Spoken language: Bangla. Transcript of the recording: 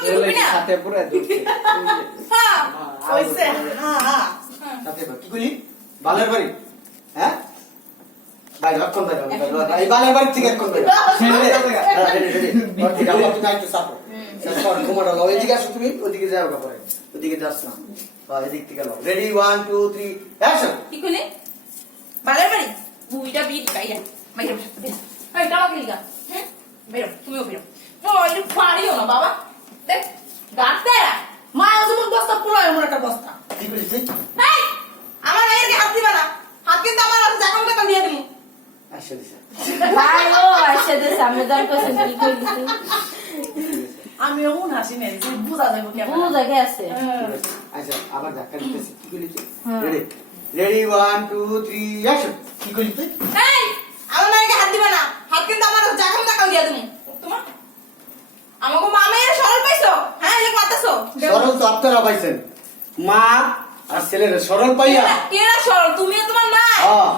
তুই ঢুকবি না সাথে পুরো ধরছে হ্যাঁ হইছে হ্যাঁ সাথে কি কইলি বালের বাড়ি হ্যাঁ ভাই রক্ষণ ভাই এই বালের বাড়ি থেকে রক্ষণ ভাই রেডি আমরা তুমি একটু সাপো সর ঘুমানো লাও এদিকে আসো তুমি ওদিকে যাও না পরে ওদিকে যাস না বা এদিক থেকে লাও রেডি 1 2 3 অ্যাকশন কি কইলি বালের বাড়ি বুইটা বিয়ে দিকাইয়া মাইয়া এই টাকা কিলিগা হ্যাঁ বেরো তুমিও বেরো ও এটা পারিও না বাবা দেখ গাতে মা যেমন বস্তা পুরো এমন একটা বস্তা কি বলিস এই আমার এর হাত দিবা না হাত কিন্তু আমার জায়গা মতো দিয়ে দিমু আসো দিশা ভাই ও আসে দে সামনে দাম কইছে কি কইলি আমি ওন হাসি নাই বুঝা যাবে কি বুঝা গেছে আচ্ছা আবার ধাক্কা দিতেছি কি কইলি রেডি রেডি 1 2 3 অ্যাকশন কি কইলি তুই এই আমার মাকে হাত দিবা না হাত কিন্তু আমার জায়গা মতো দিয়ে দিমু তোমার আমাকে মামের সরল পাইছো হ্যাঁ এলে কথাছো সরল তো আপনারা পাইছেন মা আর ছেলের সরল পাইয়া কেরা সরল তুমি আর তোমার মা হ্যাঁ